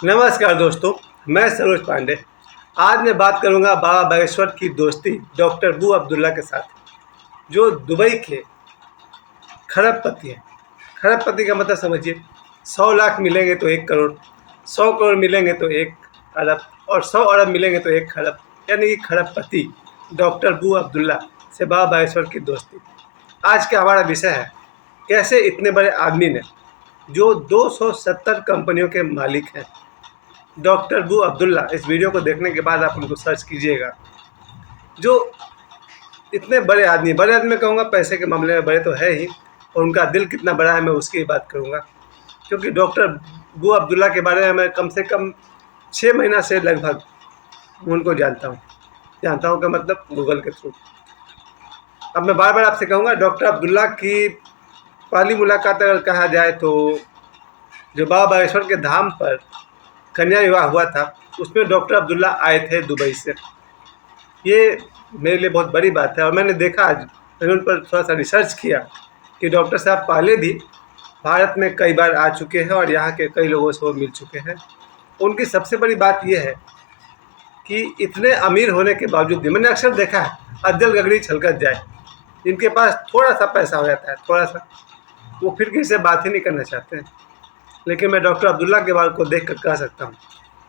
नमस्कार दोस्तों, मैं सरोज पांडे। आज मैं बात करूंगा बाबा बागेश्वर की दोस्ती डॉक्टर बू अब्दुल्ला के साथ, जो दुबई के खरबपति हैं। खरबपति का मतलब समझिए, 100 लाख मिलेंगे तो 1 करोड़, 100 करोड़ मिलेंगे तो 1 अरब और 100 अरब मिलेंगे तो 1 खरब, यानी कि खरबपति डॉक्टर बू अब्दुल्ला से बाबा बागेश्वर की दोस्ती। आज का हमारा विषय है, कैसे इतने बड़े आदमी ने, जो 270 कंपनियों के मालिक हैं, डॉक्टर बू अब्दुल्ला, इस वीडियो को देखने के बाद आप उनको सर्च कीजिएगा। जो इतने बड़े आदमी मैं कहूँगा, पैसे के मामले में बड़े तो है ही, और उनका दिल कितना बड़ा है मैं उसकी बात करूँगा। क्योंकि डॉक्टर बू अब्दुल्ला के बारे में मैं कम से कम 6 महीना से लगभग उनको जानता हूँ का मतलब गूगल के थ्रू। अब मैं बार बार आपसे कहूँगा, डॉक्टर अब्दुल्ला की पहली मुलाकात अगर कहा जाए तो जो बाबा बागेश्वर के धाम पर कन्या विवाह हुआ था, उसमें डॉक्टर अब्दुल्ला आए थे दुबई से। ये मेरे लिए बहुत बड़ी बात है। और मैंने देखा, आज मैंने उन पर थोड़ा सा रिसर्च किया कि डॉक्टर साहब पहले भी भारत में कई बार आ चुके हैं और यहाँ के कई लोगों से वो मिल चुके हैं। उनकी सबसे बड़ी बात ये है कि इतने अमीर होने के बावजूद भी, मैंने अक्सर देखा है, अद्दल गगरी छलकत जाए, इनके पास थोड़ा सा पैसा हो जाता है, थोड़ा सा, वो फिर किसी से बात ही नहीं करना चाहते हैं। लेकिन मैं डॉक्टर अब्दुल्ला के बारे को देख कर कह सकता हूँ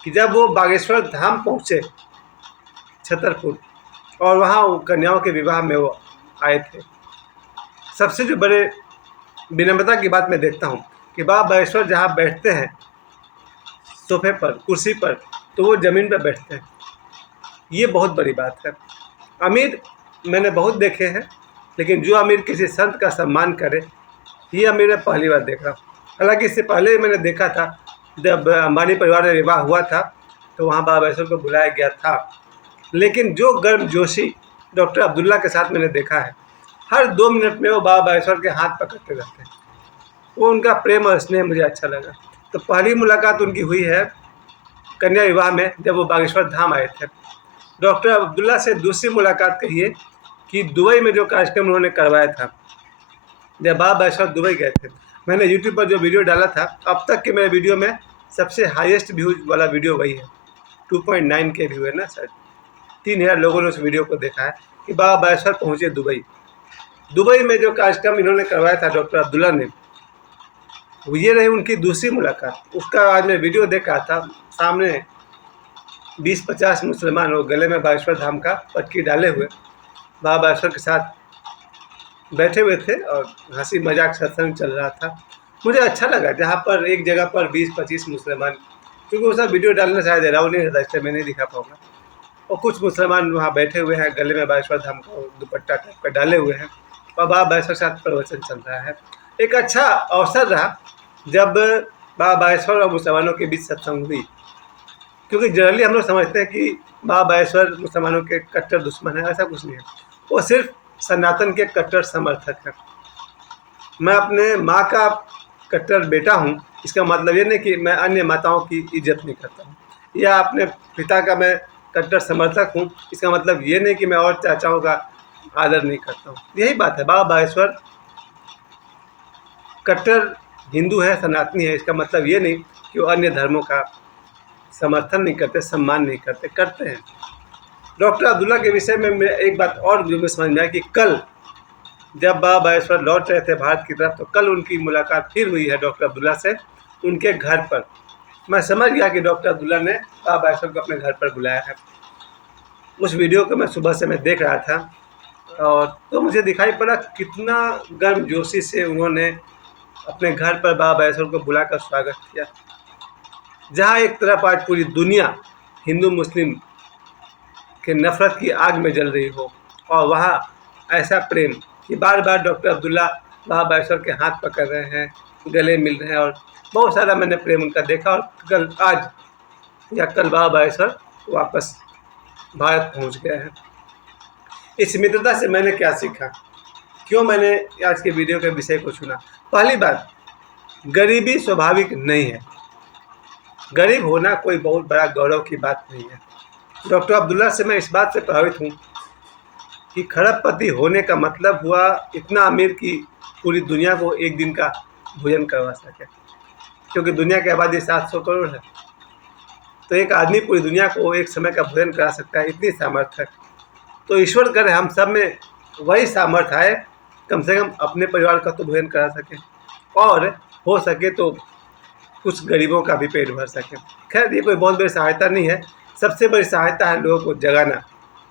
कि जब वो बागेश्वर धाम पहुँचे, छतरपुर, और वहाँ कन्याओं के विवाह में वो आए थे, सबसे जो बड़े विनम्रता की बात मैं देखता हूँ कि बाबा बागेश्वर जहाँ बैठते हैं सोफे पर, कुर्सी पर, तो वो ज़मीन पर बैठते हैं। ये बहुत बड़ी बात है। अमीर मैंने बहुत देखे हैं, लेकिन जो अमीर किसी संत का सम्मान करे, ये अमीर मैं पहली बार देख रहा हूँ। हालांकि इससे पहले मैंने देखा था, जब अंबानी परिवार में विवाह हुआ था तो वहाँ बाबा बागेश्वर को बुलाया गया था। लेकिन जो गर्मजोशी डॉक्टर अब्दुल्ला के साथ मैंने देखा है, हर 2 मिनट में वो बाबा बागेश्वर के हाथ पकड़ते रहते हैं। वो उनका प्रेम और स्नेह मुझे अच्छा लगा। तो पहली मुलाकात उनकी हुई है कन्या विवाह में, जब वो बागेश्वर धाम आए थे। डॉक्टर अब्दुल्ला से दूसरी मुलाकात कहिए कि दुबई में जो कार्यक्रम उन्होंने करवाया था, जब बाबा बागेश्वर दुबई गए थे। मैंने यूट्यूब पर जो वीडियो डाला था, अब तक के मेरे वीडियो में सबसे हाईएस्ट व्यूज वाला वीडियो वही है। 2.9 के व्यू है ना सर। 3000 लोगों ने उस वीडियो को देखा है कि बाबा बागेश्वर पहुँचे दुबई में जो कार्यक्रम इन्होंने करवाया था डॉक्टर अब्दुल्ला ने, वो ये रही उनकी दूसरी मुलाकात। उसका आज मैं वीडियो देख रहा था, सामने 20-50 मुसलमान वो गले में बागेश्वर धाम का पटकी डाले हुए बाबा बागेश्वर के साथ बैठे हुए थे और हंसी मजाक सत्संग चल रहा था। मुझे अच्छा लगा, जहाँ पर एक जगह पर 20-25 मुसलमान, क्योंकि वो सब वीडियो डालना शायद अलाउ नहीं रहता, इसलिए मैं नहीं दिखा पाऊँगा, और कुछ मुसलमान वहाँ बैठे हुए हैं, गले में बागेश्वर धाम का दुपट्टा टाइप का डाले हुए हैं, और बाबा बागेश्वर के साथ प्रवचन चल रहा है। एक अच्छा अवसर रहा जब बाबा बागेश्वर और मुसलमानों के बीच सत्संग हुई। क्योंकि जनरली हम लोग समझते हैं कि बाबा बागेश्वर मुसलमानों के कट्टर दुश्मन है, ऐसा कुछ नहीं है। वो सिर्फ सनातन के कट्टर समर्थक हैं। मैं अपने माँ का कट्टर बेटा हूँ, इसका मतलब ये नहीं कि मैं अन्य माताओं की इज्जत नहीं करता हूँ, या अपने पिता का मैं कट्टर समर्थक हूँ, इसका मतलब ये नहीं कि मैं और चाचाओं का आदर नहीं करता हूँ। यही बात है, बाबा बागेश्वर कट्टर हिंदू है, सनातनी है, इसका मतलब ये नहीं कि वो अन्य धर्मों का समर्थन नहीं करते, सम्मान नहीं करते, करते हैं। डॉक्टर अब्दुल्ला के विषय में मैं एक बात और जो मैं समझ में आया कि कल जब बाबा बागेश्वर लौट रहे थे भारत की तरफ, तो कल उनकी मुलाकात फिर हुई है डॉक्टर अब्दुल्ला से उनके घर पर। मैं समझ गया कि डॉक्टर अब्दुल्ला ने बाबा बागेश्वर को अपने घर पर बुलाया है। उस वीडियो को मैं सुबह से मैं देख रहा था, और तो मुझे दिखाई पड़ा कितना गर्मजोशी से उन्होंने अपने घर पर बाबा बागेश्वर को बुलाकर स्वागत किया। जहाँ एक तरफ आज पूरी दुनिया हिंदू मुस्लिम के नफ़रत की आग में जल रही हो, और वहाँ ऐसा प्रेम कि बार बार डॉक्टर अब्दुल्ला बाबा बागेश्वर के हाथ पकड़ रहे हैं, गले मिल रहे हैं, और बहुत सारा मैंने प्रेम उनका देखा। और कल बाबा बागेश्वर वापस भारत पहुँच गए हैं। इस मित्रता से मैंने क्या सीखा, क्यों मैंने आज के वीडियो के विषय को चुना? पहली बात, गरीबी स्वाभाविक नहीं है, गरीब होना कोई बहुत बड़ा गौरव की बात नहीं है। डॉक्टर अब्दुल्ला से मैं इस बात से प्रभावित हूँ कि खरबपति होने का मतलब हुआ इतना अमीर कि पूरी दुनिया को एक दिन का भोजन करवा सके, क्योंकि दुनिया की आबादी 700 करोड़ है। तो एक आदमी पूरी दुनिया को एक समय का भोजन करा सकता है, इतनी सामर्थ्य है। तो ईश्वर करे हम सब में वही सामर्थ्य आए, कम से कम अपने परिवार का तो भोजन करा सकें, और हो सके तो कुछ गरीबों का भी पेट भर सकें। खैर, ये कोई बहुत बड़ी सहायता नहीं है, सबसे बड़ी सहायता है लोगों को जगाना,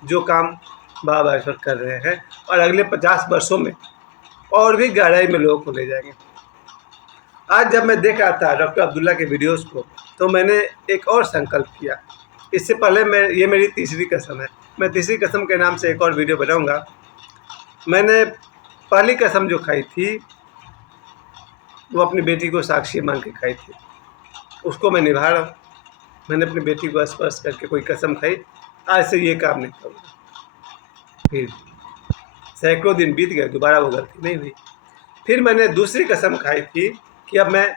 जो काम बाबा बागेश्वर कर रहे हैं, और अगले 50 वर्षों में और भी गहराई में लोगों को ले जाएंगे। आज जब मैं देख रहा था डॉक्टर अब्दुल्ला के वीडियोस को, तो मैंने एक और संकल्प किया। इससे पहले ये मेरी तीसरी कसम है, मैं तीसरी कसम के नाम से एक और वीडियो बनाऊंगा। मैंने पहली कसम जो खाई थी वो अपनी बेटी को साक्षी मान के खाई थी, उसको मैं निभा रहा हूँ। मैंने अपनी बेटी को स्पर्श करके कोई कसम खाई, आज से ये काम नहीं करूँगा। फिर सैकड़ों दिन बीत गए, दोबारा वो गलती नहीं हुई। फिर मैंने दूसरी कसम खाई थी कि अब मैं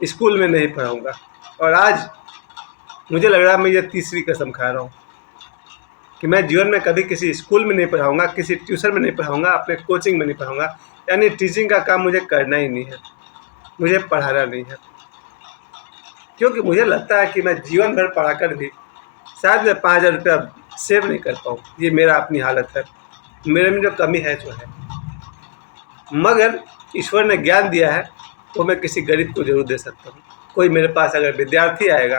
स्कूल में नहीं पढ़ाऊँगा, और आज मुझे लग रहा है मैं ये तीसरी कसम खा रहा हूँ कि मैं जीवन में कभी किसी स्कूल में नहीं पढ़ाऊँगा, किसी ट्यूशन में नहीं पढ़ाऊँगा, अपने कोचिंग में नहीं पढ़ाऊँगा। यानी टीचिंग का काम मुझे करना ही नहीं है, मुझे पढ़ाना नहीं है, क्योंकि मुझे लगता है कि मैं जीवन भर पढ़ाकर भी शायद मैं 5,000 रुपया सेव नहीं कर पाऊँ। ये मेरा अपनी हालत है, मेरे में जो कमी है जो है। मगर ईश्वर ने ज्ञान दिया है वो मैं किसी गरीब को जरूर दे सकता हूँ। कोई मेरे पास अगर विद्यार्थी आएगा,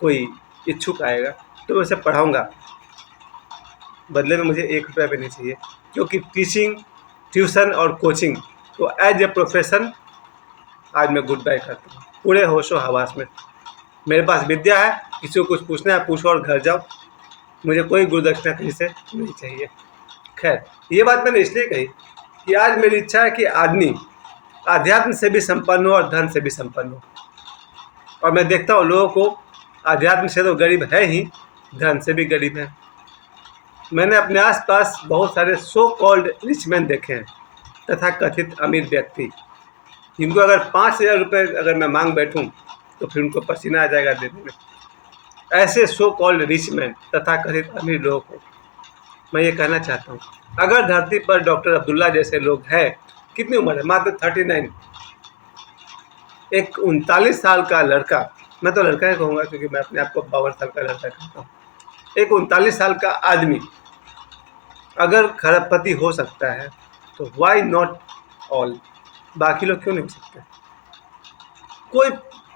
कोई इच्छुक आएगा, तो मैं उसे पढ़ाऊँगा, बदले में मुझे 1 रुपया भी नहीं चाहिए, क्योंकि टीचिंग, ट्यूशन और कोचिंग को एज ए प्रोफेशन आज मैं गुड बाय करता हूँ, पूरे होशो हवास में। मेरे पास विद्या है, किसी को कुछ पूछना है पूछो और घर जाओ, मुझे कोई गुरुदक्षिणा कहीं से नहीं चाहिए। खैर, ये बात मैंने इसलिए कही कि आज मेरी इच्छा है कि आदमी आध्यात्म से भी संपन्न हो और धन से भी संपन्न हो। और मैं देखता हूँ लोगों को आध्यात्म से तो गरीब है ही, धन से भी गरीब है। मैंने अपने आसपास बहुत सारे सो कॉल्ड रिच मैन देखे हैं, तथा कथित अमीर व्यक्ति, जिनको अगर 5,000 रुपये अगर मैं मांग बैठूं तो फिर उनको पसीना आ जाएगा देने में। ऐसे सो कॉल्ड रिच मैन तथा कथित अमीर लोगों को मैं ये कहना चाहता हूँ, अगर धरती पर डॉक्टर अब्दुल्ला जैसे लोग हैं, कितनी उम्र है, मात्र 39, एक 39 साल का लड़का, मैं तो लड़का ही कहूँगा क्योंकि मैं अपने आप को 52 साल का लड़का कहता हूँ, एक 39 साल का आदमी अगर खरबपति हो सकता है तो वाई नॉट ऑल, बाकी लोग क्यों नहीं हो सकते?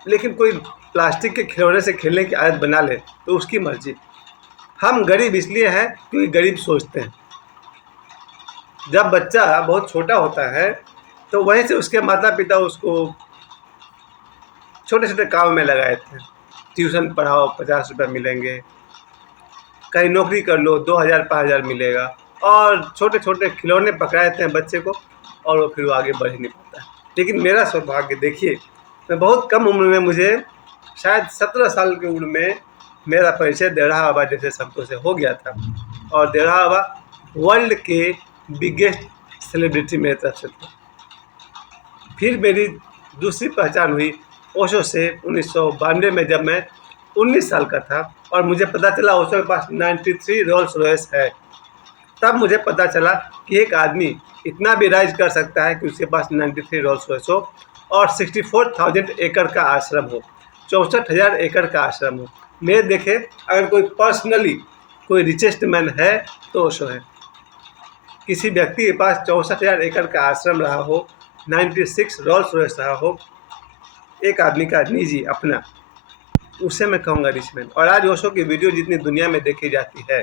लेकिन कोई प्लास्टिक के खिलौने से खेलने की आदत बना ले तो उसकी मर्जी। हम गरीब इसलिए हैं क्योंकि गरीब सोचते हैं। जब बच्चा बहुत छोटा होता है तो वहीं से उसके माता पिता उसको छोटे छोटे काम में लगाए थे। ट्यूशन पढ़ाओ 50 रुपये मिलेंगे, कहीं नौकरी कर लो 2,000 5,000 मिलेगा, और छोटे छोटे खिलौने पकड़ाए थे बच्चे को, और वो फिर वो आगे बढ़ ही नहीं पाता। लेकिन मेरा सौभाग्य देखिए, मैं बहुत कम उम्र में, मुझे शायद 17 साल की उम्र में मेरा परिचय देवरा बाबा जैसे शब्दों से हो गया था, और देवरा बाबा वर्ल्ड के बिगेस्ट सेलिब्रिटी मेरी तरफ से थे। फिर मेरी दूसरी पहचान हुई ओशो से 1992 में, जब मैं 19 साल का था और मुझे पता चला ओशो के पास 93 रोल्स रॉयस है। तब मुझे पता चला कि एक आदमी इतना भी राइज कर सकता है कि उसके पास 93 रोल्स रॉयस हो और 64,000 एकड़ का आश्रम हो, 64,000 एकड़ का आश्रम हो। मेरे देखे अगर कोई पर्सनली कोई रिचेस्ट मैन है तो ओशो है। किसी व्यक्ति के पास 64,000 एकड़ का आश्रम रहा हो, 96 रोल्स रॉयस रहा हो, एक आदमी का निजी अपना, उसे मैं कहूँगा रिच मैन। और आज ओशो की वीडियो जितनी दुनिया में देखी जाती है,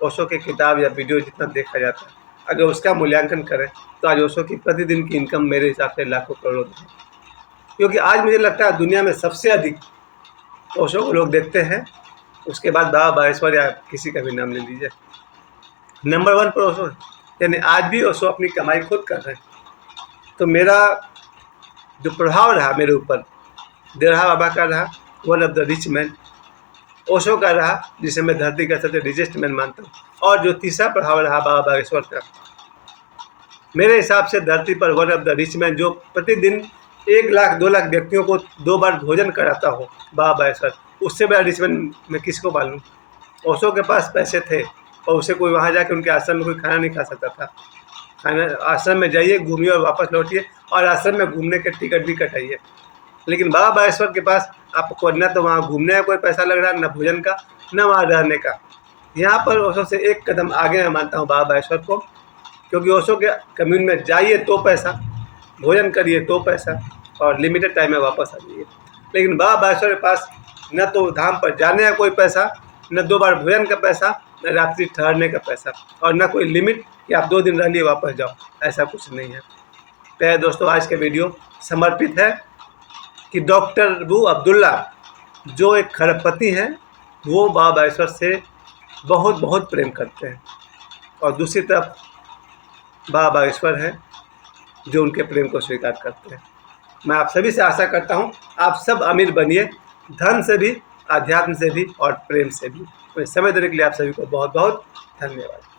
ओशो के किताब या वीडियो जितना देखा जाता है, अगर उसका मूल्यांकन करें तो आज ओशो की प्रतिदिन की इनकम मेरे हिसाब से लाखों करोड़ों है। क्योंकि आज मुझे लगता है दुनिया में सबसे अधिक ओशो को लोग देखते हैं, उसके बाद बाबा बागेश्वर या किसी का भी नाम ले लीजिए, नंबर 1 पर ओशो है। यानी आज भी ओशो अपनी कमाई खुद कर रहे हैं। तो मेरा जो प्रभाव रहा मेरे ऊपर, देवरा बाबा का रहा, one of the rich man, Osho का रहा जिसे मैं धरती का सबसे रिचेस्ट मैन मानता हूँ, और जो तीसरा प्रभाव रहा बाबा बागेश्वर का। मेरे हिसाब से धरती पर one of the rich man जो प्रतिदिन 1 लाख 2 लाख व्यक्तियों को 2 बार भोजन कराता हो, बाबा बागेश्वर, उससे बड़ा रिच मैन मैं किसको मालूम। ओशो के पास पैसे थे और उसे कोई वहाँ जाकर उनके आश्रम में कोई खाना नहीं खा सकता था। खाना आश्रम में जाइए, घूमिए और वापस लौटिए, और आश्रम में घूमने के टिकट भी कटाइए। लेकिन बाबा बागेश्वर के पास आपको न तो वहाँ घूमने का कोई पैसा लग रहा है, न भोजन का, न वहाँ रहने का। यहाँ पर ओशो से एक कदम आगे मैं मानता हूँ बाबा बागेश्वर को, क्योंकि ओशो के कम्यून में जाइए तो पैसा, भोजन करिए तो पैसा, और लिमिटेड टाइम में वापस आ जाइए। लेकिन बाबा बागेश्वर के पास न तो धाम पर जाने का कोई पैसा, न 2 बार भोजन का पैसा, न रात्रि ठहरने का पैसा, और न कोई लिमिट कि आप 2 दिन रह लिए वापस जाओ, ऐसा कुछ नहीं है। प्यारे दोस्तों, आज का वीडियो समर्पित है कि डॉक्टर बू अब्दुल्ला जो एक खरबपति हैं, वो बाबा बागेश्वर से बहुत बहुत प्रेम करते हैं, और दूसरी तरफ बाबा बागेश्वर हैं जो उनके प्रेम को स्वीकार करते हैं। मैं आप सभी से आशा करता हूँ आप सब अमीर बनिए, धन से भी, आध्यात्म से भी और प्रेम से भी। तो समय देने के लिए आप सभी को बहुत बहुत धन्यवाद।